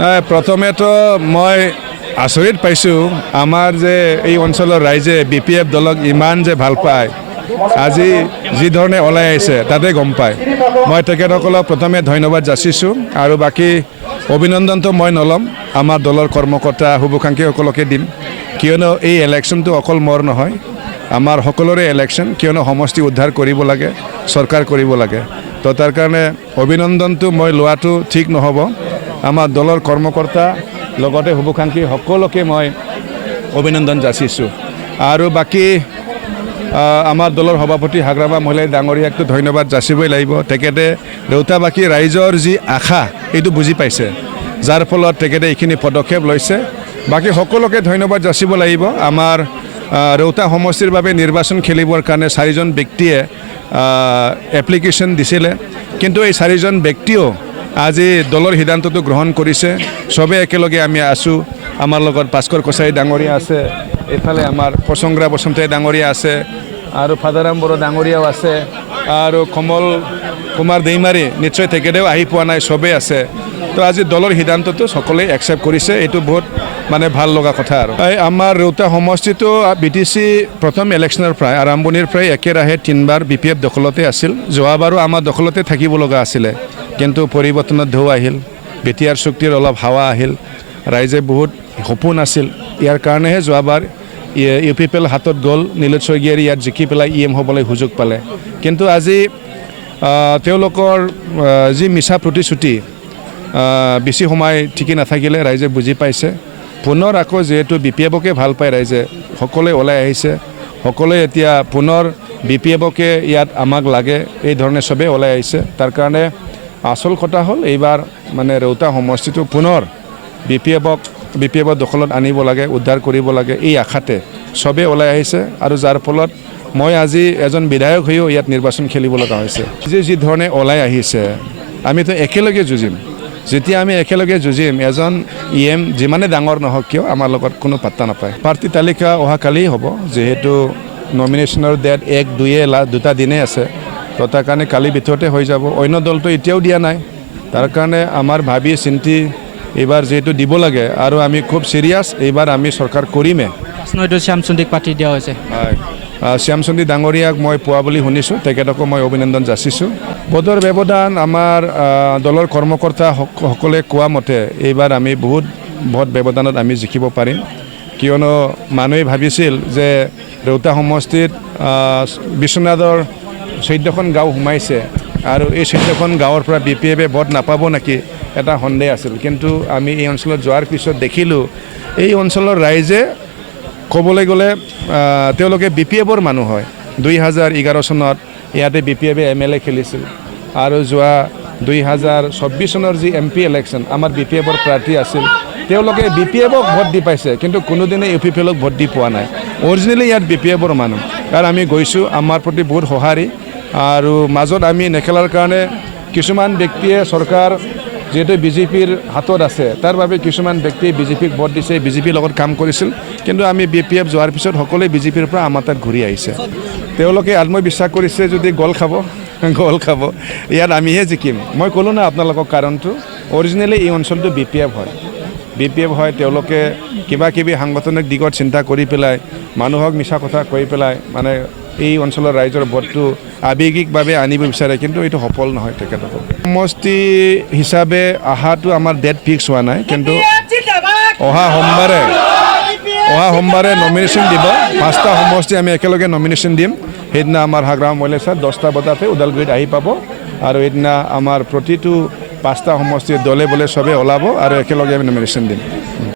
নাই প্ৰথমেতো মই আচৰিত পাইছোঁ আমাৰ যে এই অঞ্চলৰ ৰাইজে BPF দলক ইমান যে ভাল পায় আজি যি ধৰণে ওলাই আহিছে তাতে গম পায় মই তেখেতসকলক প্ৰথমে ধন্যবাদ যাচিছোঁ আৰু বাকী অভিনন্দনটো মই নল'ম আমাৰ দলৰ কৰ্মকৰ্তা শুভাকাংক্ষীসকলকে দিম কিয়নো এই ইলেকশ্যনটো অকল মোৰ নহয় আমাৰ সকলোৰে ইলেকশ্যন কিয়নো সমষ্টি উদ্ধাৰ কৰিব লাগে চৰকাৰ কৰিব লাগে তো তাৰ কাৰণে অভিনন্দনটো মই লোৱাটো ঠিক নহ'ব আমাৰ দলৰ কৰ্মকৰ্তা লগতে শুভাকাংক্ষী সকলোকে মই অভিনন্দন যাচিছোঁ আৰু বাকী আমাৰ দলৰ সভাপতি হাগ্ৰামা মহিলাই ডাঙৰীয়াকটো ধন্যবাদ যাচিবই লাগিব তেখেতে দেউতাবাকী ৰাইজৰ যি আশা এইটো বুজি পাইছে যাৰ ফলত তেখেতে এইখিনি পদক্ষেপ লৈছে বাকী সকলোকে ধন্যবাদ যাচিব লাগিব আমাৰ ৰৌতা সমষ্টিৰ বাবে নিৰ্বাচন খেলিবৰ কাৰণে 4জন ব্যক্তিয়ে এপ্লিকেশ্যন দিছিলে কিন্তু এই 4জন ব্যক্তিও আজি দলৰ সিদ্ধান্তটো গ্ৰহণ কৰিছে সবে একেলগে আমি আছোঁ আমাৰ লগত ভাস্কৰ কছাৰী ডাঙৰীয়া আছে এফালে আমাৰ প্ৰসংগ্ৰা বসন্তাই ডাঙৰীয়া আছে আৰু ফাদাৰাম বড়ো ডাঙৰীয়াও আছে আৰু কমল কুমাৰ দৈমাৰী নিশ্চয় তেখেতেও আহি পোৱা নাই সবেই আছে তো আজি দলৰ সিদ্ধান্তটো সকলোৱে একচেপ্ট কৰিছে এইটো বহুত মানে ভাল লগা কথা আৰু আমাৰ ৰৌতা সমষ্টিটো BTC প্ৰথম ইলেকশ্যনৰ প্ৰায় আৰম্ভণিৰ প্ৰায় একেৰাহে 3বাৰ BPF দখলতে আছিল যোৱাবাৰো আমাৰ দখলতে থাকিব লগা আছিলে কিন্তু পৰিৱৰ্তনৰ ঢৌ আহিল বিটিআৰ শক্তিৰ অলপ হাৱা আহিল ৰাইজে বহুত সপোন আছিল ইয়াৰ কাৰণেহে যোৱাবাৰ UPPL হাতত গ'ল নীলোৎ স্বৰ্গীয়াৰী ইয়াত জিকি পেলাই EM হ'বলৈ সুযোগ পালে কিন্তু আজি তেওঁলোকৰ যি মিছা প্ৰতিশ্ৰুতি বেছি সময় ঠিকি নাথাকিলে ৰাইজে বুজি পাইছে পুনৰ আকৌ যেহেতু BPFকে ভাল পায় ৰাইজে সকলোৱে ওলাই আহিছে সকলোৱে এতিয়া পুনৰ BPFকে ইয়াত আমাক লাগে এই ধৰণে সবে ওলাই আহিছে তাৰ কাৰণে আসল কথা হ'ল এইবাৰ মানে ৰৌতা সমষ্টিটো পুনৰ BPFক দখলত আনিব লাগে উদ্ধাৰ কৰিব লাগে এই আশাতে সবে ওলাই আহিছে আৰু যাৰ ফলত মই আজি এজন বিধায়ক হৈও ইয়াত নিৰ্বাচন খেলিব লগা হৈছে যি ধৰণে ওলাই আহিছে আমিতো একেলগে যুঁজিম যেতিয়া আমি একেলগে যুঁজিম এজন EM যিমানে ডাঙৰ নহওক কিয় আমাৰ লগত কোনো পাত্তা নাপায় প্ৰাৰ্থী তালিকা অহাকালি হ'ব যেহেতু নমিনেশ্যনৰ ডেট 1-2 দুটা দিনেই আছে তো তাৰ কাৰণে কালি ভিতৰতে হৈ যাব অন্য দলটো এতিয়াও দিয়া নাই তাৰ কাৰণে আমাৰ ভাবি চিন্তি এইবাৰ যেহেতু দিব লাগে আৰু আমি খুব সিৰিয়াছ এইবাৰ আমি চৰকাৰ কৰিমে প্ৰশ্নটো শ্যামচন্দিক পাতি দিয়া হৈছে হয় শ্যামচন্দি ডাঙৰীয়াক মই পোৱা বুলি শুনিছোঁ তেখেতকো মই অভিনন্দন যাচিছোঁ ভোটৰ ব্যৱধান আমাৰ দলৰ কৰ্মকৰ্তা সকলে কোৱা মতে এইবাৰ আমি বহুত ভোট ব্যৱধানত আমি জিকিব পাৰিম কিয়নো মানুহে ভাবিছিল যে ৰৌতা সমষ্টিত বিশ্বনাথৰ 14খন গাঁও সোমাইছে আৰু এই 14খন গাঁৱৰ পৰা BPFে ভোট নাপাব নেকি এটা সন্দেহ আছিল কিন্তু আমি এই অঞ্চলত যোৱাৰ পিছত দেখিলোঁ এই অঞ্চলৰ ৰাইজে ক'বলৈ গ'লে তেওঁলোকে BPFৰ মানুহ হয় 2011 চনত ইয়াতে BPFে MLA খেলিছিল আৰু যোৱা 2024 চনৰ যি MP ইলেকশ্যন আমাৰ BPFৰ প্ৰাৰ্থী আছিল তেওঁলোকে BPFক ভোট দি পাইছে কিন্তু কোনোদিনে UPPLক ভোট দি পোৱা নাই অৰিজিনেলি ইয়াত BPFৰ মানুহ কাৰণ আমি গৈছোঁ আমাৰ প্ৰতি বহুত সঁহাৰি আৰু মাজত আমি নেখেলাৰ কাৰণে কিছুমান ব্যক্তিয়ে চৰকাৰ যেহেতু BJPৰ হাতত আছে তাৰ বাবে কিছুমান ব্যক্তি BJPক ভোট দিছে BJPৰ লগত কাম কৰিছিল কিন্তু আমি BPF যোৱাৰ পিছত সকলোৱে BJPৰ পৰা আমাৰ তাত ঘূৰি আহিছে তেওঁলোকে আত্মবিশ্বাস কৰিছে যদি গ'ল খাব ইয়াত আমিহে জিকিম মই ক'লোঁ না আপোনালোকক কাৰণটো অৰিজিনেলি এই অঞ্চলটো BPF হয় তেওঁলোকে কিবা কিবি সাংগঠনিক দিগত চিন্তা কৰি পেলাই মানুহক মিছা কথা কৈ পেলাই মানে এই অঞ্চলৰ ৰাইজৰ ভোটটো আৱেগিকভাৱে আনিব বিচাৰে কিন্তু এইটো সফল নহয় তেখেতসকল সমষ্টি হিচাপে অহাটো আমাৰ ডেট ফিক্স হোৱা নাই কিন্তু অহা সোমবাৰে নমিনেশ্যন দিব 5টা সমষ্টি আমি একেলগে নমিনেশ্যন দিম সেইদিনা আমাৰ হাগ্ৰামা মহিলাই ছাৰ 10টা বজাতে ওদালগুৰিত আহি পাব আৰু সেইদিনা আমাৰ প্ৰতিটো 5টা সমষ্টিৰ দলে বলে সবে ওলাব আৰু একেলগে আমি নমিনেশ্যন দিম